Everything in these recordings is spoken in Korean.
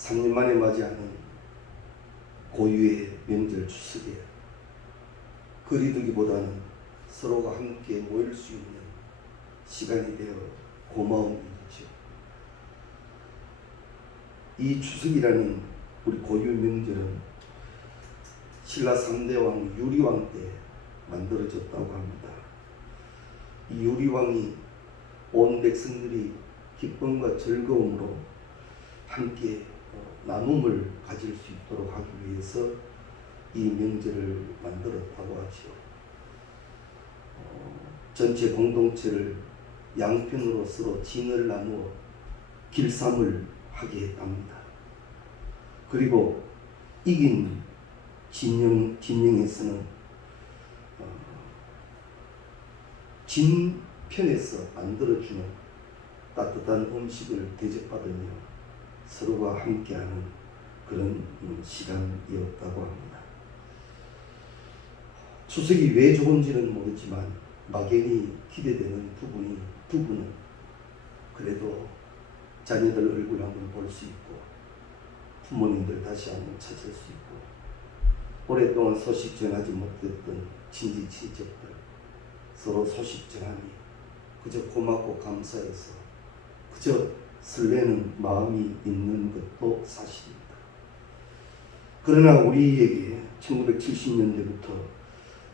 3년 만에 맞이하는 고유의 명절 추석에 거리두기보다는 서로가 함께 모일 수 있는 시간이 되어 고마운 일이죠. 이 추석이라는 우리 고유 명절은 신라 3대 왕 유리왕 때 만들어졌다고 합니다. 이 유리왕이 온 백성들이 기쁨과 즐거움으로 함께 나눔을 가질 수 있도록 하기 위해서 이 명절을 만들었다고 하죠. 전체 공동체를 양편으로 서로 진을 나누어 길쌈을 하게 했답니다. 그리고 이긴 진영에서는 진 편에서 만들어주는 따뜻한 음식을 대접받으며 서로가 함께하는 그런 시간이었다고 합니다. 추석이 왜 좋은지는 모르지만 막연히 기대되는 부분은 그래도 자녀들 얼굴 한번 볼 수 있고 부모님들 다시 한번 찾을 수 있고 오랫동안 소식 전하지 못했던 친지 친척들 서로 소식 전하니 그저 고맙고 감사해서 그저 설레는 마음이 있는 것도 사실입니다. 그러나 우리에게 1970년대부터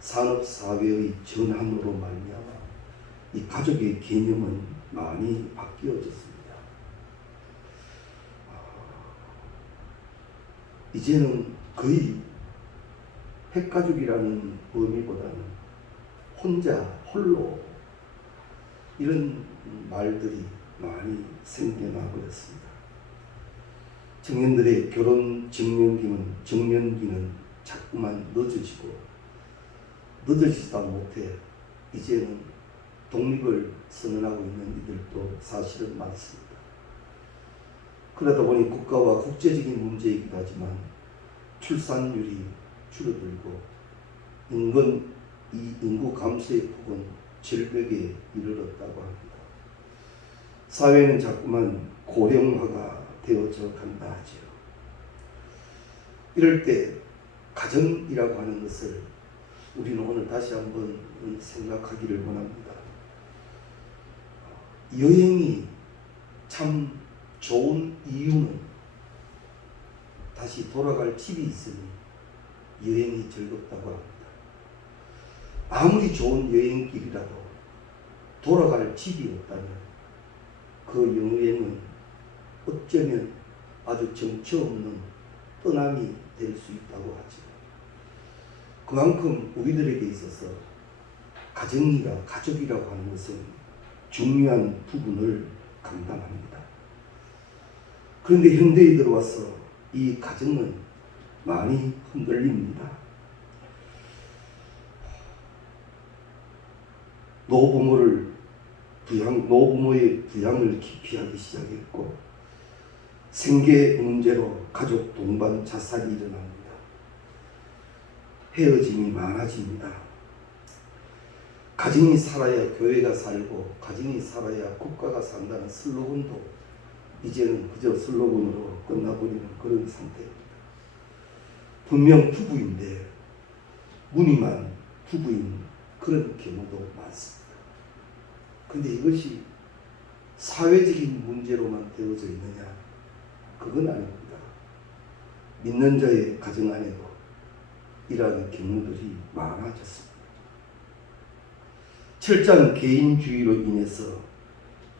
산업사회의 전환으로 말미암아 이 가족의 개념은 많이 바뀌어졌습니다. 이제는 거의 핵가족이라는 의미보다는 혼자 홀로 이런 말들이 많이 생겨나고 있습니다. 청년들의 결혼 정년기는 자꾸만 늦어지다 못해 이제는 독립을 선언하고 있는 이들도 사실은 많습니다. 그러다 보니 국가와 국제적인 문제이기도 하지만 출산율이 줄어들고 인구 감소의 폭은 절벽에 이르렀다고 합니다. 사회는 자꾸만 고령화가 되어져 간다 하죠. 이럴 때 가정이라고 하는 것을 우리는 오늘 다시 한번 생각하기를 원합니다. 여행이 참 좋은 이유는 다시 돌아갈 집이 있으니 여행이 즐겁다고 합니다. 아무리 좋은 여행길이라도 돌아갈 집이 없다면 그 여행은 어쩌면 아주 정처 없는 떠남이 될 수 있다고 하죠. 그만큼 우리들에게 있어서 가족이라고 하는 것은 중요한 부분을 감당합니다. 그런데 현대에 들어와서 이 가정은 많이 흔들립니다. 노부모의 부양을 기피하기 시작했고 생계 문제로 가족 동반 자살이 일어납니다. 헤어짐이 많아집니다. 가정이 살아야 교회가 살고 가정이 살아야 국가가 산다는 슬로건도 이제는 그저 슬로건으로 끝나버리는 그런 상태입니다. 분명 부부인데 무늬만 부부인 그런 경우도 많습니다. 그런데 이것이 사회적인 문제로만 되어져 있느냐? 그건 아닙니다. 믿는 자의 가정 안에도 이러한 경우들이 많아졌습니다. 철저한 개인주의로 인해서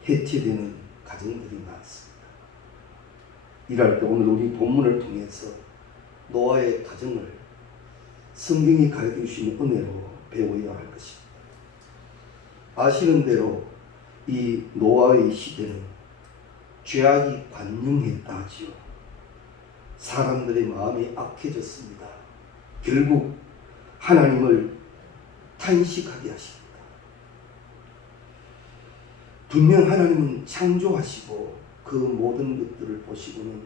해체되는 가정들이 많습니다. 이럴 때 오늘 우리 본문을 통해서 노아의 가정을 성경이 가르쳐주신 은혜로 배워야 할 것입니다. 아시는 대로 이 노아의 시대는 죄악이 관영했다 하지요. 사람들의 마음이 악해졌습니다. 결국 하나님을 탄식하게 하십니다. 분명 하나님은 창조하시고 그 모든 것들을 보시고는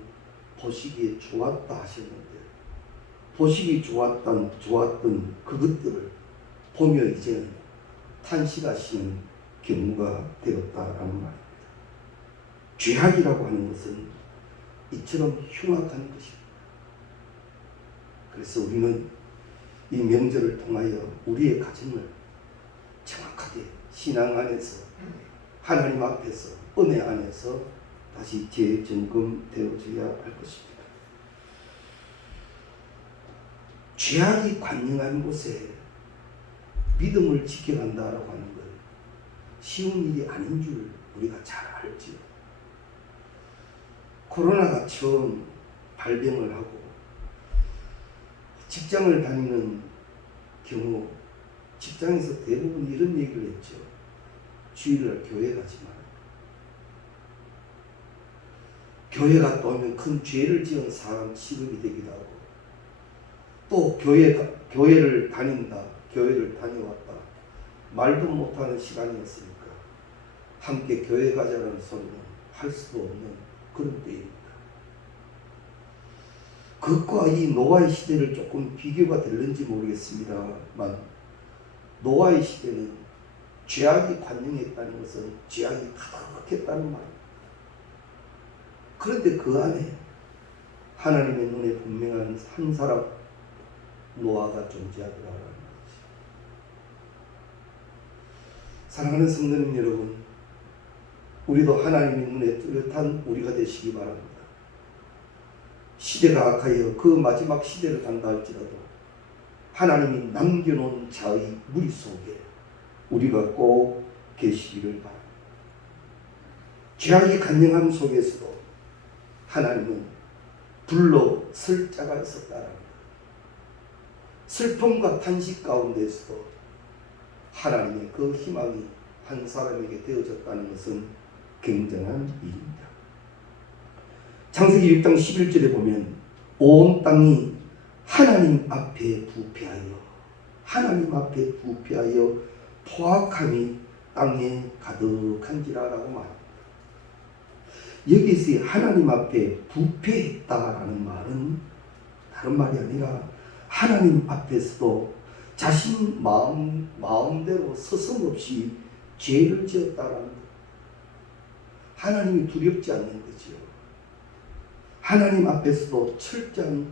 보시기에 좋았다 하셨는데 보시기 좋았던 그것들을 보며 이제는 탄식하시는 경우가 되었다라는 말입니다. 죄악이라고 하는 것은 이처럼 흉악한 것입니다. 그래서 우리는 이 명절을 통하여 우리의 가정을 정확하게 신앙 안에서 하나님 앞에서 은혜 안에서 다시 재점검되어져야 할 것입니다. 죄악이 관영한 곳에 믿음을 지켜간다라고 하는 것 쉬운 일이 아닌 줄 우리가 잘 알지요. 코로나가 처음 발병을 하고 직장을 다니는 경우 직장에서 대부분 이런 얘기를 했죠. 주일날 교회 가지 마라. 교회 갔다 오면 큰 죄를 지은 사람 취급이 되기도 하고 또 교회를 다녀왔다. 말도 못하는 시간이었으니까 함께 교회 가자는 소리는 할 수도 없는 그런 때입니다. 그것과 이 노아의 시대를 조금 비교가 될는지 모르겠습니다만 노아의 시대는 죄악이 관영했다는 것은 죄악이 가득했다는 말입니다. 그런데 그 안에 하나님의 눈에 분명한 한 사람 노아가 존재하더라라는 거지. 사랑하는 성도님 여러분, 우리도 하나님의 눈에 뚜렷한 우리가 되시기 바랍니다. 시대가 악하여 그 마지막 시대를 간다 할지라도 하나님이 남겨놓은 자의 무리 속에 우리가 꼭 계시기를 바랍니다. 죄악이 간영함 속에서도 하나님은 불러 설 자가 있었다랍니다. 슬픔과 탄식 가운데서도 하나님의 그 희망이 한 사람에게 되어졌다는 것은 굉장한 일입니다. 창세기 6장 11절에 보면 온 땅이 하나님 앞에 부패하여 포악함이 땅에 가득한지라라고 말합니다. 여기서 하나님 앞에 부패했다라는 말은 다른 말이 아니라 하나님 앞에서도 자신 마음대로 서슴없이 죄를 지었다라는 것. 하나님이 두렵지 않는 거지요. 하나님 앞에서도 철저한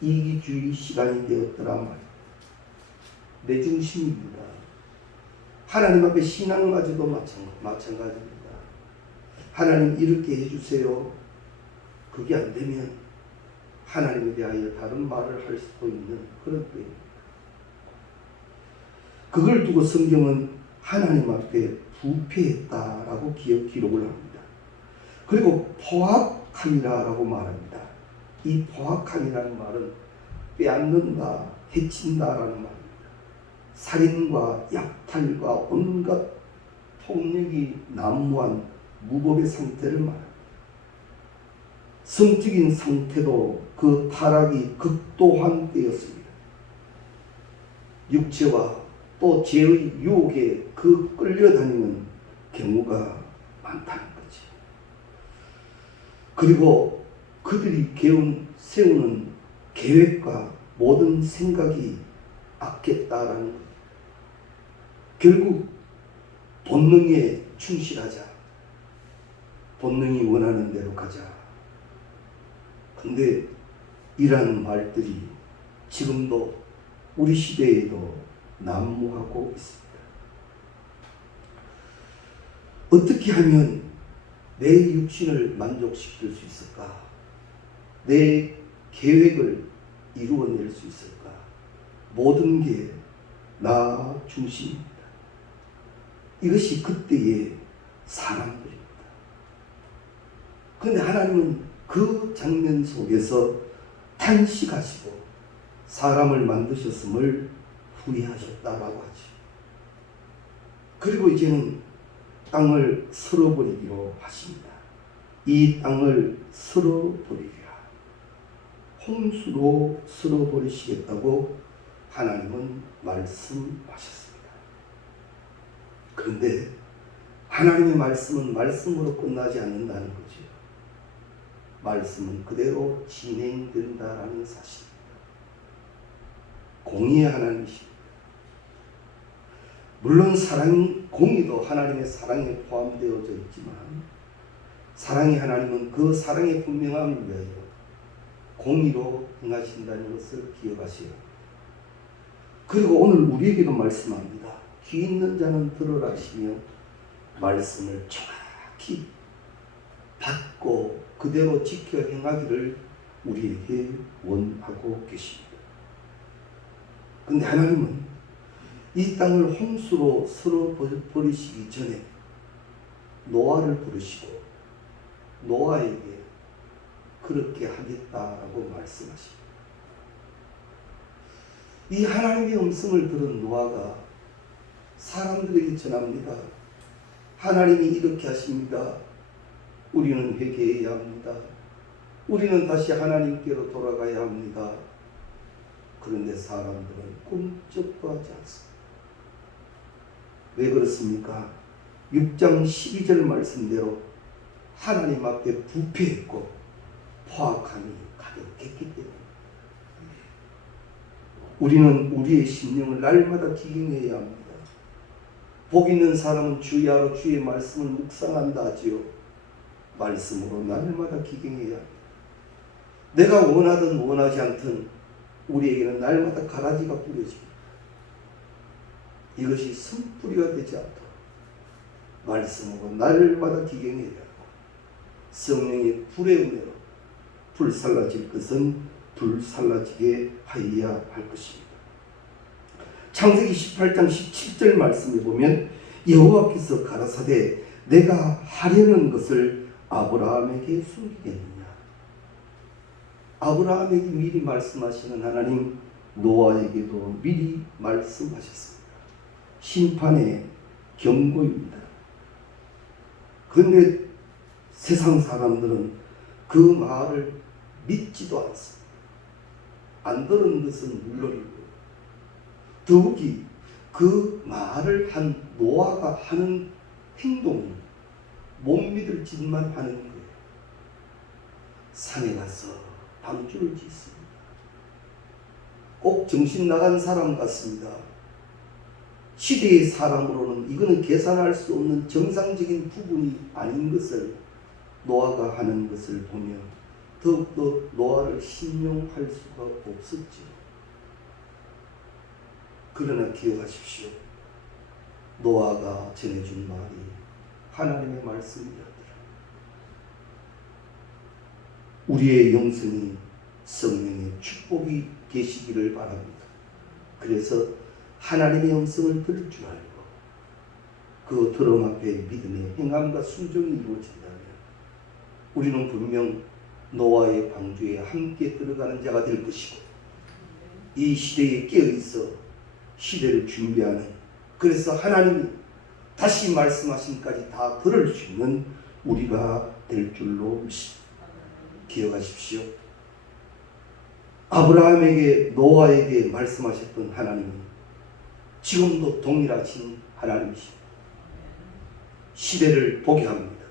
이기주의 시간이 되었더란 말이에요. 내 중심입니다. 하나님 앞에 신앙을 가지도 마찬가지입니다. 하나님 이렇게 해주세요. 그게 안 되면 하나님에 대하여 다른 말을 할 수도 있는 그런 때입니다. 그걸 두고 성경은 하나님 앞에 부패했다라고 기록을 합니다. 그리고 포악함이라고 말합니다. 이 포악함이라는 말은 빼앗는다, 해친다라는 말입니다. 살인과 약탈과 온갖 폭력이 난무한 무법의 상태를 말합니다. 성적인 상태도 그 타락이 극도한 때였습니다. 육체와 또 죄의 유혹에 그 끌려다니는 경우가 많다는 거지. 그리고 그들이 세우는 계획과 모든 생각이 악했다라는 것. 결국 본능에 충실하자. 본능이 원하는 대로 가자. 근데 이러한 말들이 지금도 우리 시대에도 난무하고 있습니다. 어떻게 하면 내 육신을 만족시킬 수 있을까? 내 계획을 이루어낼 수 있을까? 모든 게 나 중심입니다. 이것이 그때의 사람들입니다. 그런데 하나님은 그 장면 속에서 탄식하시고 사람을 만드셨음을 후회하셨다라고 하죠. 그리고 이제는 땅을 쓸어버리기로 하십니다. 이 땅을 쓸어버리리라. 홍수로 쓸어버리시겠다고 하나님은 말씀하셨습니다. 그런데 하나님의 말씀은 말씀으로 끝나지 않는다는 거죠. 말씀은 그대로 진행된다라는 사실입니다. 공의의 하나님이십니다. 물론 공의도 하나님의 사랑에 포함되어져 있지만 사랑의 하나님은 그 사랑의 분명함을 위하여 공의로 행하신다는 것을 기억하세요. 그리고 오늘 우리에게도 말씀합니다. 귀 있는 자는 들으라 하시며 말씀을 정확히 받고 그대로 지켜 행하기를 우리에게 원하고 계십니다. 그런데 하나님은 이 땅을 홍수로 쓸어 버리시기 전에 노아를 부르시고 노아에게 그렇게 하겠다라고 말씀하십니다. 이 하나님의 음성을 들은 노아가 사람들에게 전합니다. 하나님이 이렇게 하십니다. 우리는 회개해야 합니다. 우리는 다시 하나님께로 돌아가야 합니다. 그런데 사람들은 꿈쩍도 하지 않습니다. 왜 그렇습니까? 6장 12절 말씀대로 하나님 앞에 부패했고 포악함이 가득했기 때문에 우리는 우리의 심령을 날마다 기경해야 합니다. 복 있는 사람은 주야로 주의 말씀을 묵상한다 하지요. 말씀으로 날마다 기경해야 합니다. 내가 원하든 원하지 않든 우리에게는 날마다 가라지가 뿌려집니다. 이것이 숨뿌리가 되지 않도록 말씀으로 날마다 기경해야 하고 성령의 불의 은혜로 불살라질 것은 불살라지게 하여야 할 것입니다. 창세기 18장 17절 말씀에 보면 여호와께서 가라사대 내가 하려는 것을 아브라함에게 숨기겠느냐. 아브라함에게 미리 말씀하시는 하나님 노아에게도 미리 말씀하셨습니다. 심판의 경고입니다. 그런데 세상 사람들은 그 말을 믿지도 않습니다. 안 들은 것은 물론이고 더욱이 그 말을 한 노아가 하는 행동은 못 믿을 짓만 하는 거예요. 산에 가서 방주를 짓습니다. 꼭 정신 나간 사람 같습니다. 시대의 사람으로는 이거는 계산할 수 없는 정상적인 부분이 아닌 것을 노아가 하는 것을 보면 더욱더 노아를 신용할 수가 없었죠. 그러나 기억하십시오. 노아가 전해준 말이 하나님의 말씀이었더라. 우리의 영성이 성령의 축복이 되시기를 바랍니다. 그래서 하나님의 음성을 들을 줄 알고 그 드럼 앞에 믿음의 행함과 순종이 이루어진다면 우리는 분명 노아의 방주에 함께 들어가는 자가 될 것이고 이 시대에 깨어있어 시대를 준비하는, 그래서 하나님이 다시 말씀하신까지 다 들을 수 있는 우리가 될 줄로 믿습니다. 기억하십시오. 아브라함에게 노아에게 말씀하셨던 하나님은 지금도 동일하신 하나님이십니다. 시대를 보게 합니다.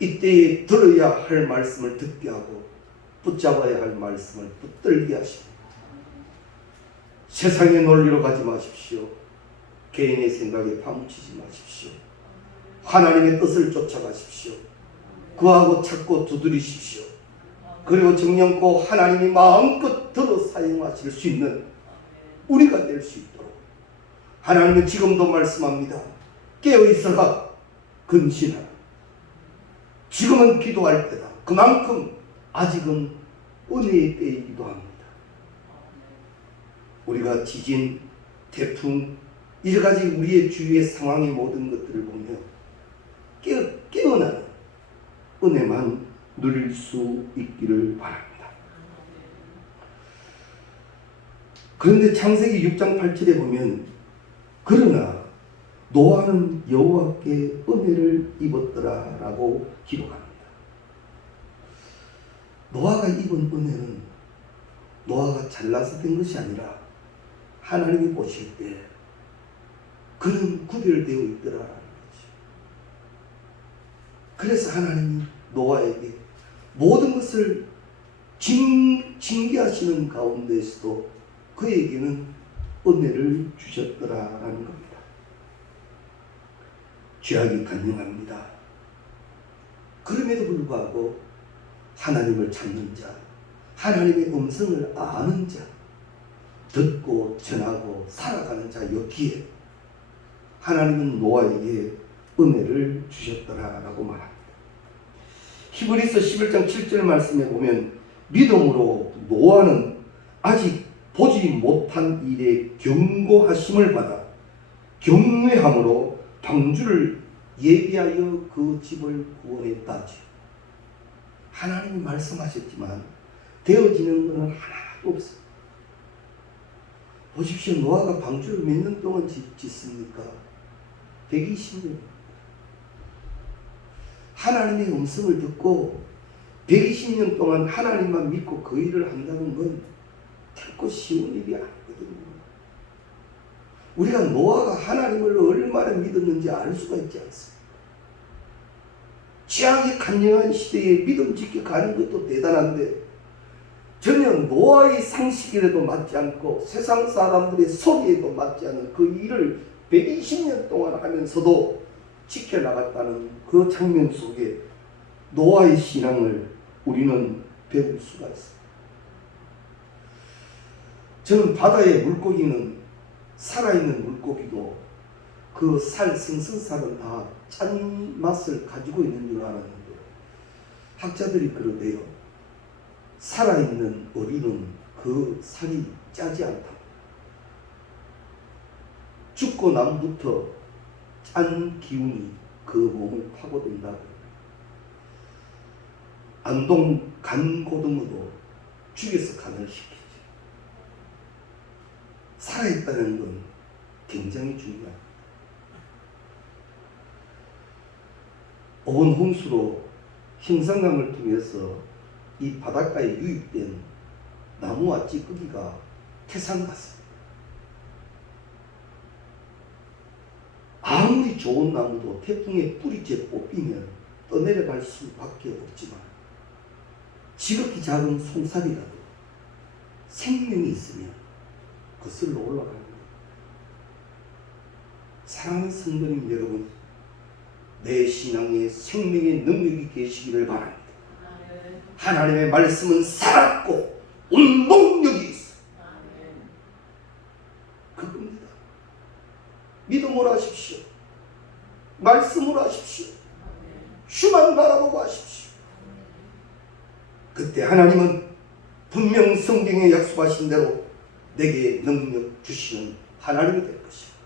이때에 들어야 할 말씀을 듣게 하고 붙잡아야 할 말씀을 붙들게 하십니다. 세상의 논리로 가지 마십시오. 개인의 생각에 파묻히지 마십시오. 하나님의 뜻을 쫓아가십시오. 그하고 찾고 두드리십시오. 그리고 정령코 하나님이 마음껏 들어 사용하실 수 있는 우리가 될 수 있도록 하나님은 지금도 말씀합니다. 깨어있어라. 근신하라. 지금은 기도할 때다. 그만큼 아직은 은혜의 때이기도 합니다. 우리가 지진, 태풍, 여러 가지 우리의 주위의 상황의 모든 것들을 보며 깨어나는 은혜만 누릴 수 있기를 바랍니다. 그런데 창세기 6장 8절에 보면 그러나 노아는 여호와께 은혜를 입었더라 라고 기록합니다. 노아가 입은 은혜는 노아가 잘나서 된 것이 아니라 하나님이 보실 때 그는 구별되어 있더라라는 거죠. 그래서 하나님이 노아에게 모든 것을 징계하시는 가운데서도 그에게는 은혜를 주셨더라라는 겁니다. 죄악이 간영합니다. 그럼에도 불구하고 하나님을 찾는 자, 하나님의 음성을 아는 자, 듣고 전하고 살아가는 자 여기에 하나님은 노아에게 은혜를 주셨더라라고 말합니다. 히브리서 11장 7절 말씀에 보면 믿음으로 노아는 아직 보지 못한 일에 경고하심을 받아 경외함으로 방주를 예비하여 그 집을 구원했다지. 하나님이 말씀하셨지만 되어지는 것은 하나도 없어요. 보십시오. 노아가 방주를 몇 년 동안 짓습니까? 120년. 하나님의 음성을 듣고 120년 동안 하나님만 믿고 그 일을 한다는 건 결코 쉬운 일이 아니거든요. 우리가 노아가 하나님을 얼마나 믿었는지 알 수가 있지 않습니까? 취향이 간영한 시대에 믿음 지켜 가는 것도 대단한데 전혀 노아의 상식에도 맞지 않고 세상 사람들의 소리에도 맞지 않은 그 일을 120년 동안 하면서도 지켜나갔다는 그 장면 속에 노아의 신앙을 우리는 배울 수가 있습니다. 저는 바다의 물고기는 살아있는 물고기도 그 생선살은 다 짠맛을 가지고 있는 줄 알았는데 학자들이 그러대요. 살아있는 어류는 그 살이 짜지 않다. 죽고 남부터 짠 기운이 그 몸을 파고든다고. 안동 간고등어도 죽여서 간을 시키죠. 살아있다는 건 굉장히 중요합니다. 5번 홍수로 형산강을 통해서 이 바닷가에 유입된 나무와 찌꺼기가 태산 같습니다. 아무리 좋은 나무도 태풍에 뿌리째 뽑히면 떠내려갈 수밖에 없지만 지극히 작은 송사리라도 생명이 있으면 거슬러 올라갑니다. 사랑하는 성도님 여러분, 내 신앙에 생명의 능력이 계시기를 바랍니다. 하나님의 말씀은 살았고 운동력이 있어. 그겁니다. 믿음으로 하십시오. 말씀으로 하십시오. 주만 바라보고 하십시오. 그때 하나님은 분명 성경에 약속하신 대로 내게 능력 주시는 하나님이 될 것입니다.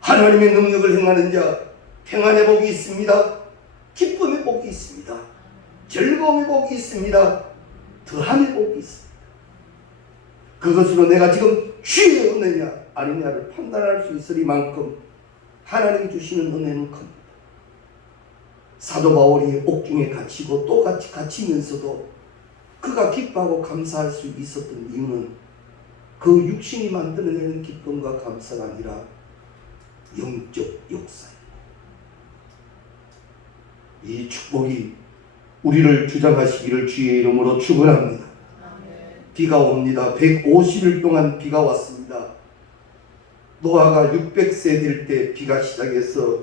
하나님의 능력을 행하는 자 평안의 복이 있습니다. 기쁨의 복이 있습니다. 즐거움의 복이 있습니다. 더함의 복이 있습니다. 그것으로 내가 지금 주의 은혜냐 아니냐를 판단할 수 있으리만큼 하나님이 주시는 은혜는 큽니다. 사도 바울이 옥중에 갇히고 또 같이 갇히면서도 그가 기뻐하고 감사할 수 있었던 이유는 그 육신이 만들어내는 기쁨과 감사가 아니라 영적 역사입니다. 이 축복이 우리를 주장하시기를 주의 이름으로 축원합니다. 비가 옵니다. 150일 동안 비가 왔습니다. 노아가 600세 될 때 비가 시작해서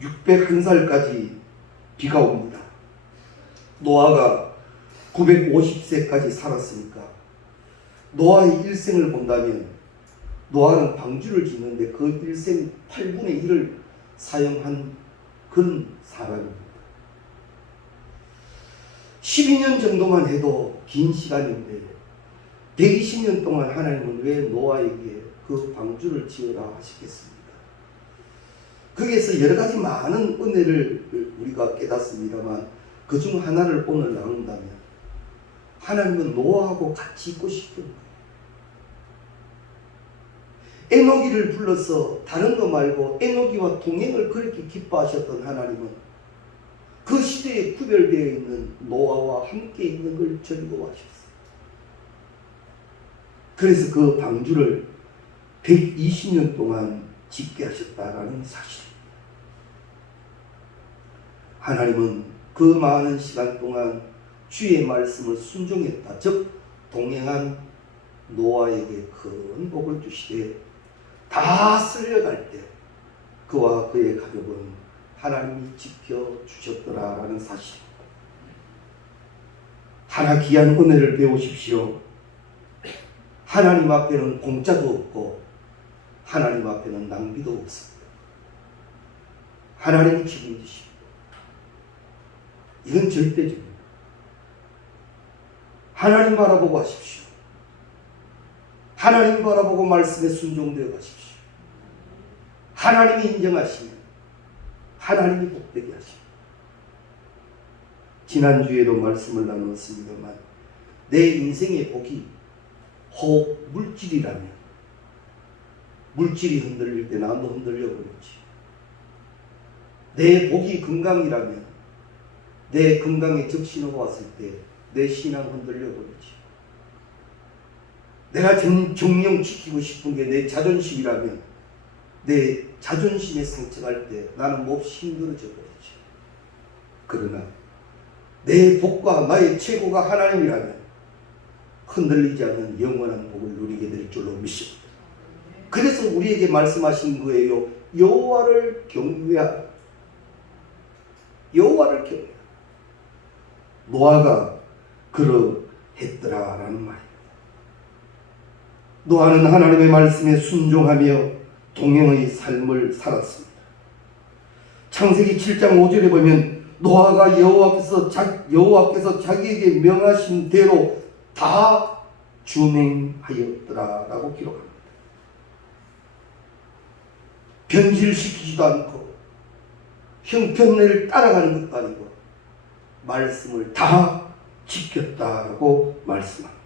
601살까지 비가 옵니다. 노아가 950세까지 살았으니까 노아의 일생을 본다면 노아는 방주를 짓는데 그 일생 8분의 1을 사용한 그런 사람입니다. 12년 정도만 해도 긴 시간인데 120년 동안 하나님은 왜 노아에게 그 방주를 지으라 하시겠습니까? 거기에서 여러 가지 많은 은혜를 우리가 깨닫습니다만 그 중 하나를 오늘 나눈다면 하나님은 노아하고 같이 있고 싶은 거예요. 에노기를 불러서 다른 거 말고 에노기와 동행을 그렇게 기뻐하셨던 하나님은 그 시대에 구별되어 있는 노아와 함께 있는 걸 즐거워하셨어요. 그래서 그 방주를 120년 동안 짓게 하셨다라는 사실입니다. 하나님은 그 많은 시간 동안 주의 말씀을 순종했다. 즉 동행한 노아에게 큰 복을 주시되 다 쓸려갈 때 그와 그의 가족은 하나님이 지켜주셨더라라는 사실. 하나 귀한 은혜를 배우십시오. 하나님 앞에는 공짜도 없고 하나님 앞에는 낭비도 없습니다. 하나님이 책임지십니다. 이건 절대적입니다. 하나님 바라보고 하십시오. 하나님 바라보고 말씀에 순종되어 가십시오. 하나님이 인정하시면 하나님이 복되게 하십니다. 지난주에도 말씀을 나누었습니다만 내 인생의 복이 혹 물질이라면 물질이 흔들릴 때 나도 흔들려 버리지. 내 복이 건강이라면 내 건강에 적신호가 왔을 때 내 신앙 흔들려 버리지. 내가 정령 지키고 싶은 게 내 자존심이라면 내 자존심에 상처갈 때 나는 몹시 힘들어져 버리지. 그러나 내 복과 나의 최고가 하나님이라면 흔들리지 않는 영원한 복을 누리게 될 줄로 믿습니다. 그래서 우리에게 말씀하신 거예요. 여호와를 경외하라. 여호와를 경외하라. 노아가 그러했더라라는 말입니다. 노아는 하나님의 말씀에 순종하며 동행의 삶을 살았습니다. 창세기 7장 5절에 보면 노아가 여호와께서 자기에게 명하신 대로 다 준행하였더라라고 기록합니다. 변질시키지도 않고 형편을 따라가는 것도 아니고 말씀을 다 지켰다라고 말씀합니다.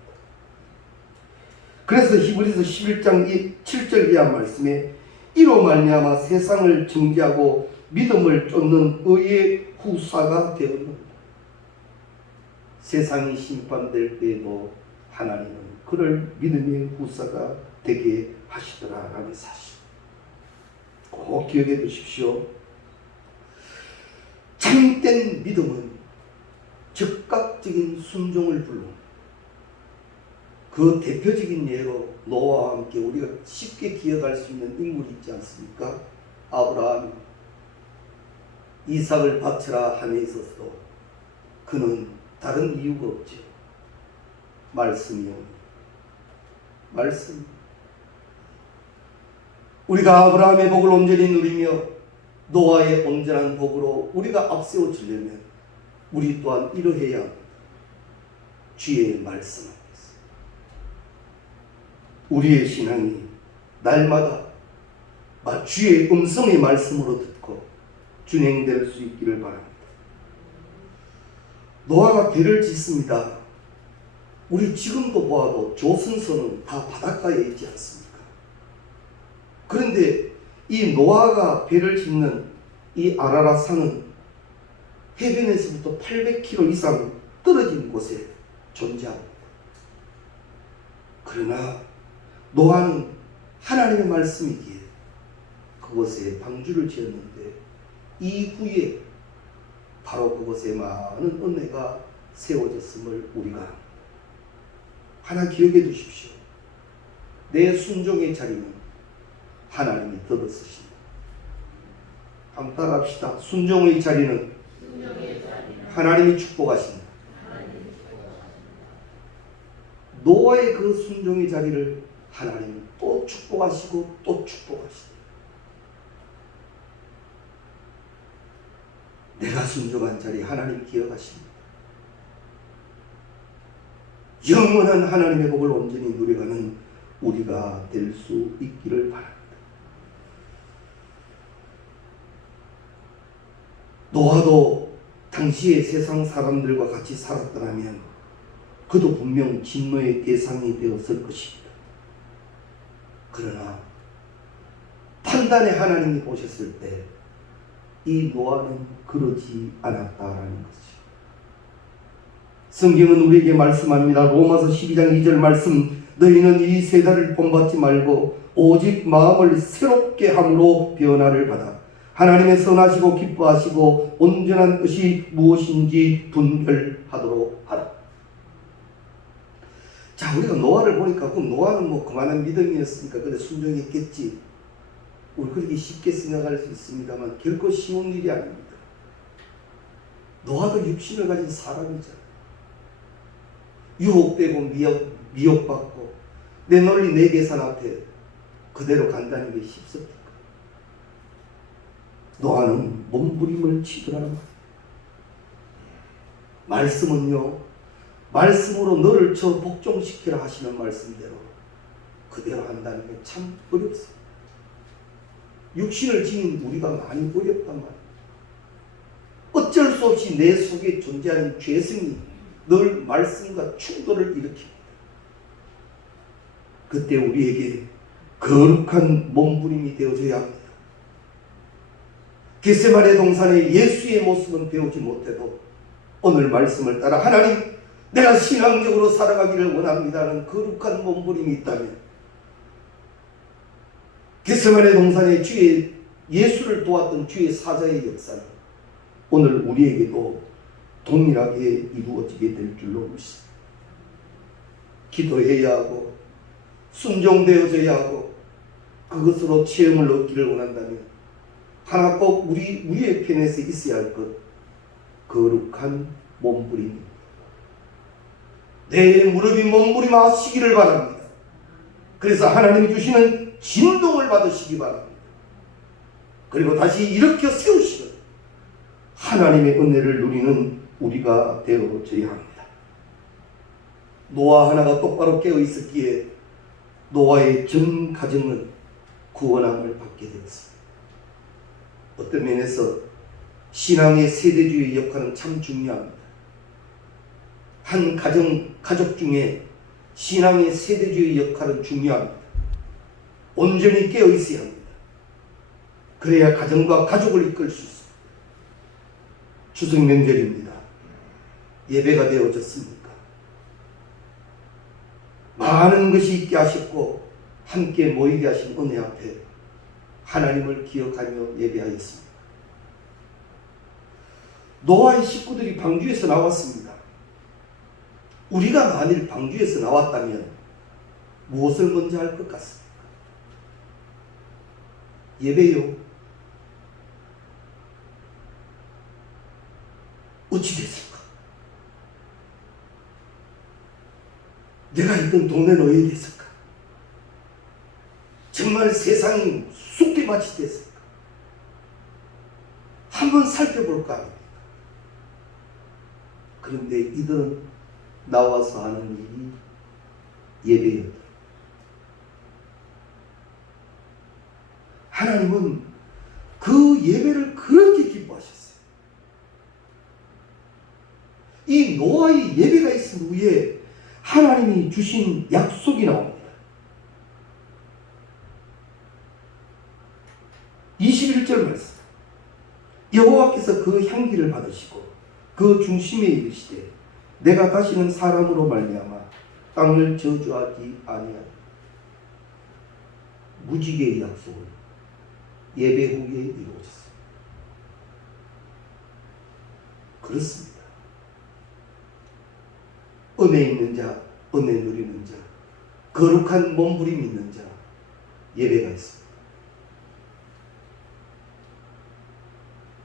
그래서 히브리서 11장 7절 이하 말씀에 이로 말미암아 세상을 정죄하고 믿음을 쫓는 의의 후사가 되었느니라. 세상이 심판될 때에도 하나님은 그를 믿음의 후사가 되게 하시더라라는 사실 꼭 기억해 두십시오. 참된 믿음은 즉각적인 순종을 불러옵니다. 그 대표적인 예로 노아와 함께 우리가 쉽게 기억할 수 있는 인물이 있지 않습니까? 아브라함. 이삭을 바쳐라 함에 있어서도 그는 다른 이유가 없죠. 말씀이요. 말씀. 우리가 아브라함의 복을 온전히 누리며 노아의 온전한 복으로 우리가 앞세워지려면 우리 또한 이러해야 합니다. 주의 말씀 앞에서 우리의 신앙이 날마다 주의 음성의 말씀으로 듣고 준행될 수 있기를 바랍니다. 노아가 배를 짓습니다. 우리 지금도 보아도 조선소는 다 바닷가에 있지 않습니까? 그런데 이 노아가 배를 짓는 이 아라랏산은 해변에서부터 800km 이상 떨어진 곳에 존재합니다. 그러나 노아는 하나님의 말씀이기에 그곳에 방주를 지었는데 이후에 바로 그곳에 많은 은혜가 세워졌음을 우리가 하나 기억해 두십시오. 내 순종의 자리는 하나님이 들어서신다. 한번 따라합시다. 순종의 자리는 하나님이 축복하신다. 노아의 그 순종의 자리를 하나님은 또 축복하시고 또 축복하신다. 내가 순종한 자리 하나님 기억하십니다. 영원한 하나님의 복을 온전히 누려가는 우리가 될 수 있기를 바랍니다. 노아도 당시의 세상 사람들과 같이 살았더라면 그도 분명 진노의 대상이 되었을 것입니다. 그러나 판단의 하나님이 보셨을 때 이 노아는 그러지 않았다라는 것이죠. 성경은 우리에게 말씀합니다. 로마서 12장 2절 말씀, 너희는 이 세대를 본받지 말고 오직 마음을 새롭게 함으로 변화를 받아 하나님의 선하시고 기뻐하시고 온전한 뜻이 무엇인지 분별하도록 하라. 자, 우리가 노아를 보니까 그럼 노아는 뭐 그만한 믿음이었으니까 그래 순종했겠지. 우리 그렇게 쉽게 생각할 수 있습니다만 결코 쉬운 일이 아닙니다. 노아도 육신을 가진 사람이잖아요. 유혹되고 미혹받고 내 논리 내 계산 앞에 그대로 간다는 게 쉽습니까? 노아는 몸부림을 치더라는 말이에요. 말씀은요, 말씀으로 너를 저 복종시키라 하시는 말씀대로 그대로 한다는 게 참 어렵습니다. 육신을 지닌 우리가 많이 어렵단 말이에요. 어쩔 수 없이 내 속에 존재하는 죄성이 늘 말씀과 충돌을 일으킵니다. 그때 우리에게 거룩한 몸부림이 되어줘야 합니다. 겟세마네 동산의 예수의 모습은 배우지 못해도 오늘 말씀을 따라 하나님, 내가 신앙적으로 살아가기를 원합니다는 거룩한 몸부림이 있다면 겟세마네 동산의 주의 예수를 도왔던 주의 사자의 역사는 오늘 우리에게도 동일하게 이루어지게 될 줄로 믿습니다. 기도해야 하고 순종되어져야 하고 그것으로 체험을 얻기를 원한다면 하나 꼭 우리의 편에서 있어야 할 것, 거룩한 몸부림입니다. 내 무릎이 몸부림하시기를 바랍니다. 그래서 하나님이 주시는 진동을 받으시기 바랍니다. 그리고 다시 일으켜 세우시는 하나님의 은혜를 누리는 우리가 되어져야 합니다. 노아 하나가 똑바로 깨어 있었기에 노아의 전 가정은 구원함을 받게 되었습니다. 어떤 면에서 신앙의 세대주의 역할은 참 중요합니다. 한 가족 중에 신앙의 세대주의 역할은 중요합니다. 온전히 깨어 있어야 합니다. 그래야 가정과 가족을 이끌 수 있습니다. 추석 명절입니다. 예배가 되어졌습니까? 많은 것이 있게 하셨고 함께 모이게 하신 은혜 앞에 하나님을 기억하며 예배하였습니다. 노아의 식구들이 방주에서 나왔습니다. 우리가 만일 방주에서 나왔다면 무엇을 먼저 할 것 같습니까? 예배요. 어찌 됐을까? 내가 있던 동네는 어디 됐을까? 정말 세상이 쑥대밭이 됐을까? 한번 살펴볼까 합니다. 그런데 이들은 나와서 하는 일이 예배였다. 하나님은 그 예배를 그렇게 기뻐하셨어요. 이 노아의 예배가 있은 후에 하나님이 주신 약속이 나옵니다. 21절 말씀. 여호와께서 그 향기를 받으시고 그 중심에 이르시되 내가 다시는 사람으로 말미암아 땅을 저주하지 아니하리라. 무지개의 약속을 예배 후에 이루어졌습니다. 그렇습니다. 은혜 있는 자, 은혜 누리는 자, 거룩한 몸부림 있는 자, 예배가 있습니다.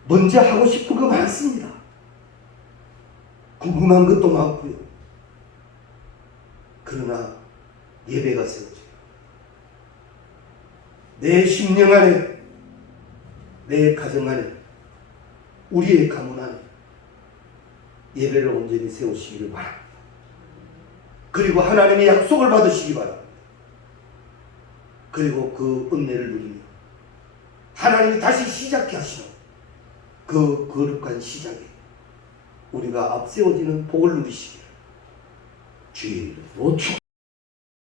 먼저 하고 싶은 거 많습니다. 궁금한 것도 많고요. 그러나 예배가 세워져요. 내 심령 안에, 내 가정 안에, 우리의 가문 안에 예배를 온전히 세우시기를 바랍니다. 그리고 하나님의 약속을 받으시기 바랍니다. 그리고 그 은혜를 누리며 하나님이 다시 시작해 하시는 그 거룩한 시작에 우리가 앞세워지는 복을 누리시기를 주의 이름으로 축원합니다.